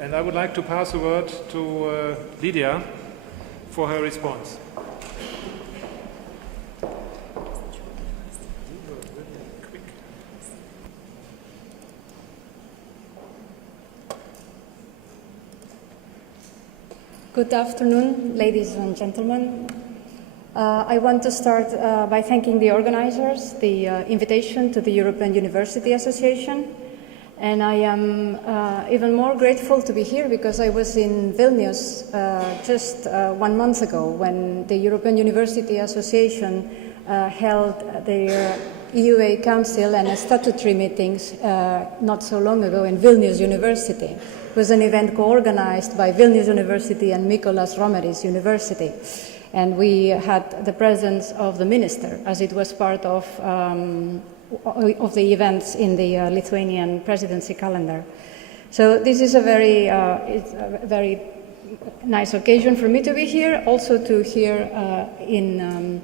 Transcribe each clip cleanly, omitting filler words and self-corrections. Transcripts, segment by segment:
And I would like to pass the word to Lidia for her response. Good afternoon, ladies and gentlemen. I want to start by thanking the organizers, the invitation to the European University Association. And I am even more grateful to be here because I was in Vilnius just 1 month ago when the European University Association held their EUA Council and statutory meetings not so long ago in Vilnius University. It was an event co-organized by Vilnius University and Mykolas Romeris University. And we had the presence of the minister, as it was part of the events in the Lithuanian presidency calendar. So this is it's a very nice occasion for me to be here, also to hear in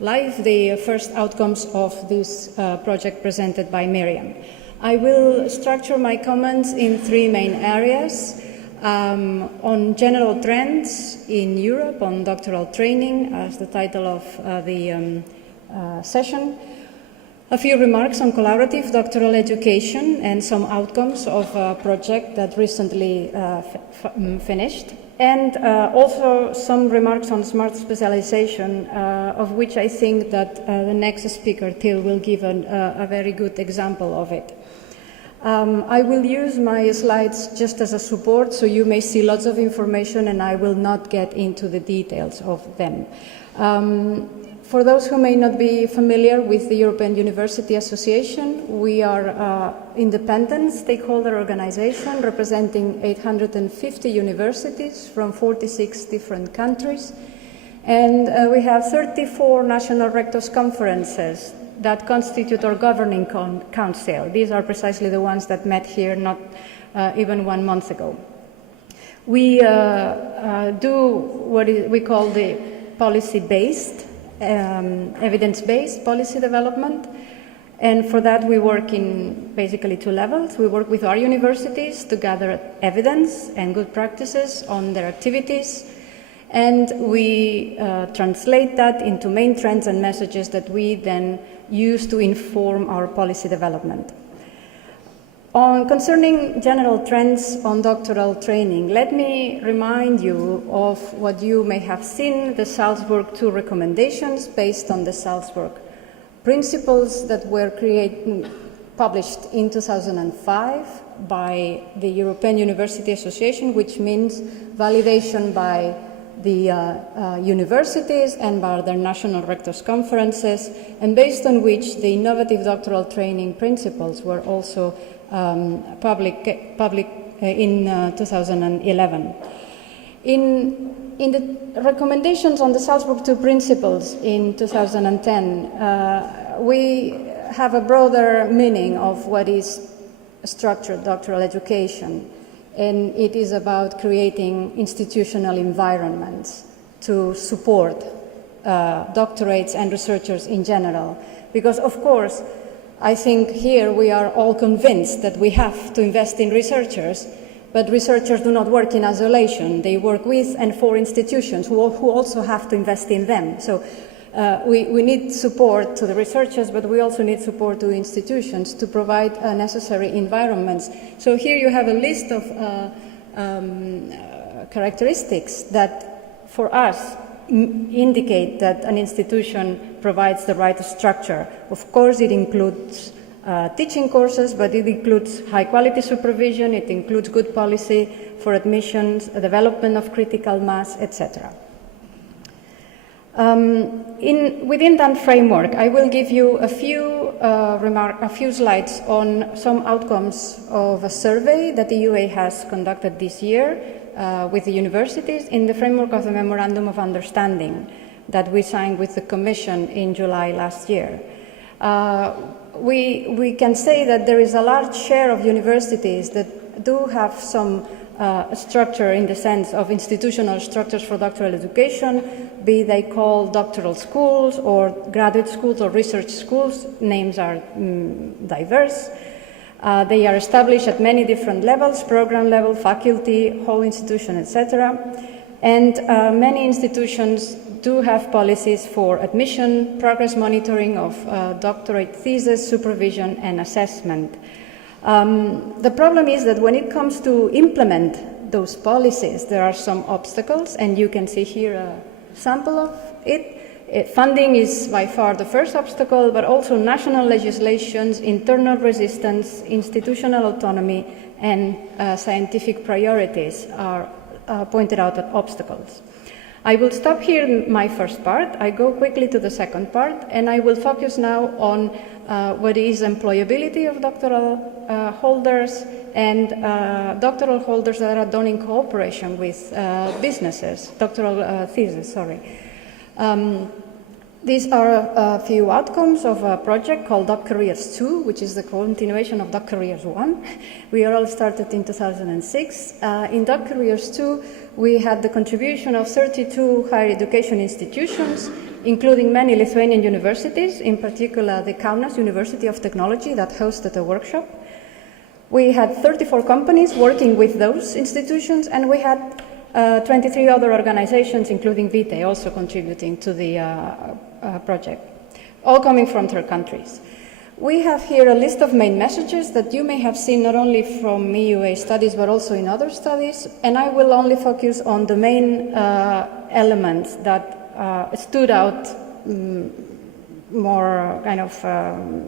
live the first outcomes of this project presented by Miriam. I will structure my comments in 3 main areas. On general trends in Europe, on doctoral training, as the title of the session. A few remarks on collaborative doctoral education and some outcomes of a project that recently finished. And also some remarks on smart specialization, of which I think that the next speaker, Till, will give a very good example of it. I will use my slides just as a support, so you may see lots of information and I will not get into the details of them. For those who may not be familiar with the European University Association, we are an independent stakeholder organization representing 850 universities from 46 different countries. And we have 34 national rectors' conferences that constitute our governing council. These are precisely the ones that met here not even 1 month ago. We do what we call the policy-based, evidence-based policy development. And for that, we work in basically 2 levels. We work with our universities to gather evidence and good practices on their activities. And we translate that into main trends and messages that we then use to inform our policy development. Concerning general trends on doctoral training, let me remind you of what you may have seen, the Salzburg II recommendations based on the Salzburg principles that were published in 2005 by the European University Association, which means validation by the universities and by their national rectors' conferences, and based on which the innovative doctoral training principles were also public in 2011. In the recommendations on the Salzburg II principles in 2010, we have a broader meaning of what is structured doctoral education. And it is about creating institutional environments to support doctorates and researchers in general. Because, of course, I think here we are all convinced that we have to invest in researchers, but researchers do not work in isolation. They work with and for institutions who also have to invest in them. So we need support to the researchers, but we also need support to institutions to provide necessary environments. So here you have a list of characteristics that, for us, indicate that an institution provides the right structure. Of course, it includes teaching courses, but it includes high-quality supervision, it includes good policy for admissions, development of critical mass, etc. Within that framework, I will give you a few slides on some outcomes of a survey that the EUA has conducted this year with the universities in the framework of the Memorandum of Understanding that we signed with the Commission in July last year. We can say that there is a large share of universities that do have some structure in the sense of institutional structures for doctoral education, be they called doctoral schools or graduate schools or research schools. Names are diverse. They are established at many different levels, program level, faculty, whole institution, etc. And many institutions do have policies for admission, progress monitoring of doctorate thesis, supervision, and assessment. The problem is that when it comes to implement those policies, there are some obstacles, and you can see here a sample of it. Funding is by far the first obstacle, but also national legislations, internal resistance, institutional autonomy, and scientific priorities are pointed out as obstacles. I will stop here in my first part. I go quickly to the second part, and I will focus now on what is employability of doctoral holders and doctoral holders that are done in cooperation with businesses, doctoral thesis, sorry. These are a few outcomes of a project called Doc Careers 2, which is the continuation of Doc Careers 1. We all started in 2006. In Doc Careers 2, we had the contribution of 32 higher education institutions, including many Lithuanian universities, in particular the Kaunas University of Technology that hosted a workshop. We had 34 companies working with those institutions, and we had 23 other organizations, including Vitae, also contributing to the project, all coming from third countries. We have here a list of main messages that you may have seen not only from EUA studies, but also in other studies, and I will only focus on the main elements that stood out more kind of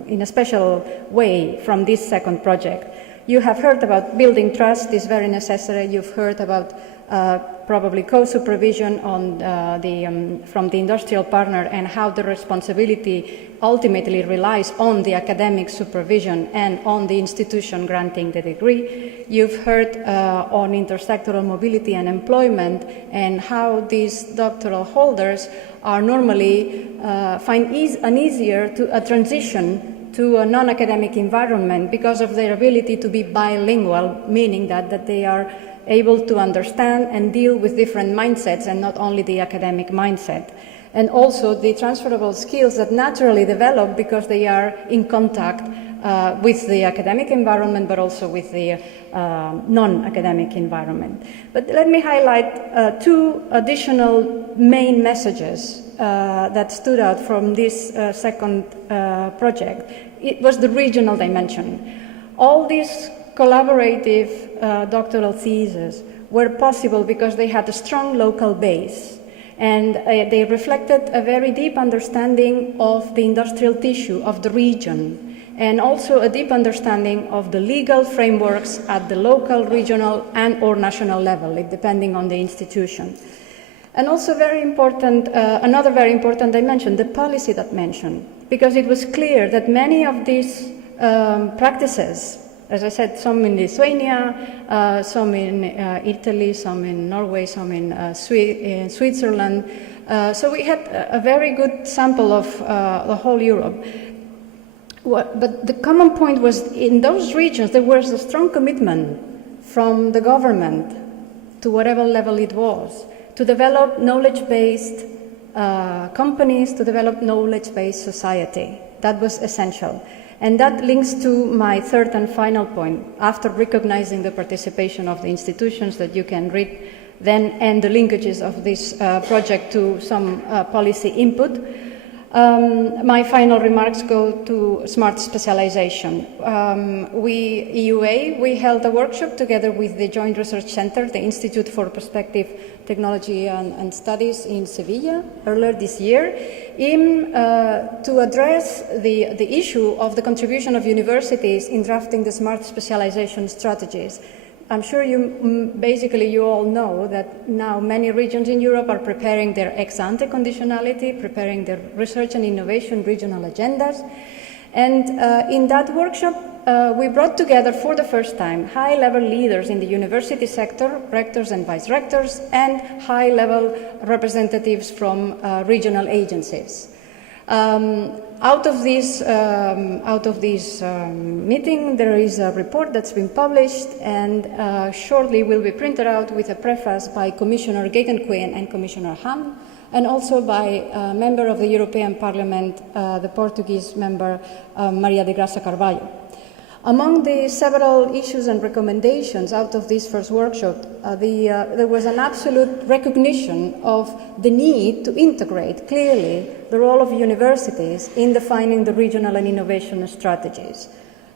in a special way from this second project. You have heard about building trust is very necessary. You've heard about probably co-supervision on from the industrial partner and how the responsibility ultimately relies on the academic supervision and on the institution granting the degree. You've heard on intersectoral mobility and employment and how these doctoral holders are normally find an easier transition to a non-academic environment because of their ability to be bilingual, meaning that they are able to understand and deal with different mindsets and not only the academic mindset. And also the transferable skills that naturally develop because they are in contact with the academic environment, but also with the non-academic environment. But let me highlight two additional main messages that stood out from this second project. It was the regional dimension. All these collaborative doctoral theses were possible because they had a strong local base, and they reflected a very deep understanding of the industrial tissue of the region, and also a deep understanding of the legal frameworks at the local, regional, and or national level, depending on the institution. And also very important, another very important dimension, the policy dimension, because it was clear that many of these practices, as I said, some in Lithuania, some in Italy, some in Norway, some in Switzerland. So we had a very good sample of the whole Europe. But the common point was in those regions there was a strong commitment from the government to whatever level it was to develop knowledge-based companies, to develop knowledge-based society. That was essential. And that links to my third and final point. After recognizing the participation of the institutions that you can read then and the linkages of this project to some policy input, my final remarks go to smart specialization. We held a workshop together with the Joint Research Center, the Institute for Perspective Technology and Studies in Sevilla earlier this year, to address the issue of the contribution of universities in drafting the smart specialization strategies. I'm sure you all know that now many regions in Europe are preparing their ex-ante conditionality, preparing their research and innovation regional agendas. And in that workshop, we brought together for the first time high-level leaders in the university sector, rectors and vice-rectors, and high-level representatives from regional agencies. Out of this meeting, there is a report that's been published and shortly will be printed out with a preface by Commissioner Gegenquin and Commissioner Hahn, and also by a member of the European Parliament, the Portuguese member Maria de Graça Carvalho. Among the several issues and recommendations out of this first workshop, there was an absolute recognition of the need to integrate clearly the role of universities in defining the regional and innovation strategies.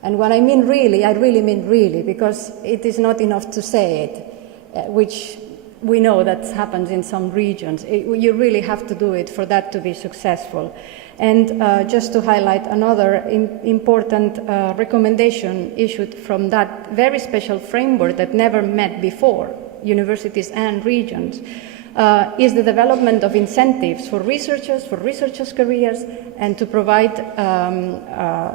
And when I mean really, I really mean really, because it is not enough to say it, which we know that happens in some regions. You really have to do it for that to be successful. And just to highlight another important recommendation issued from that very special framework that never met before, universities and regions, is the development of incentives for researchers' careers, and to provide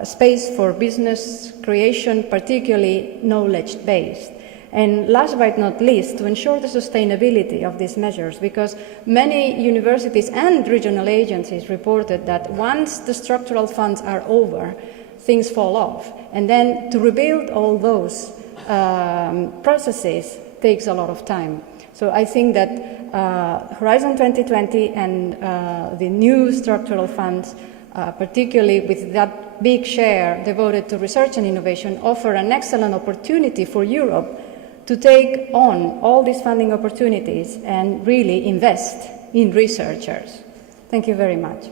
space for business creation, particularly knowledge-based. And last but not least, to ensure the sustainability of these measures, because many universities and regional agencies reported that once the structural funds are over, things fall off. And then to rebuild all those processes takes a lot of time. So I think that Horizon 2020 and the new structural funds, particularly with that big share devoted to research and innovation, offer an excellent opportunity for Europe to take on all these funding opportunities and really invest in researchers. Thank you very much.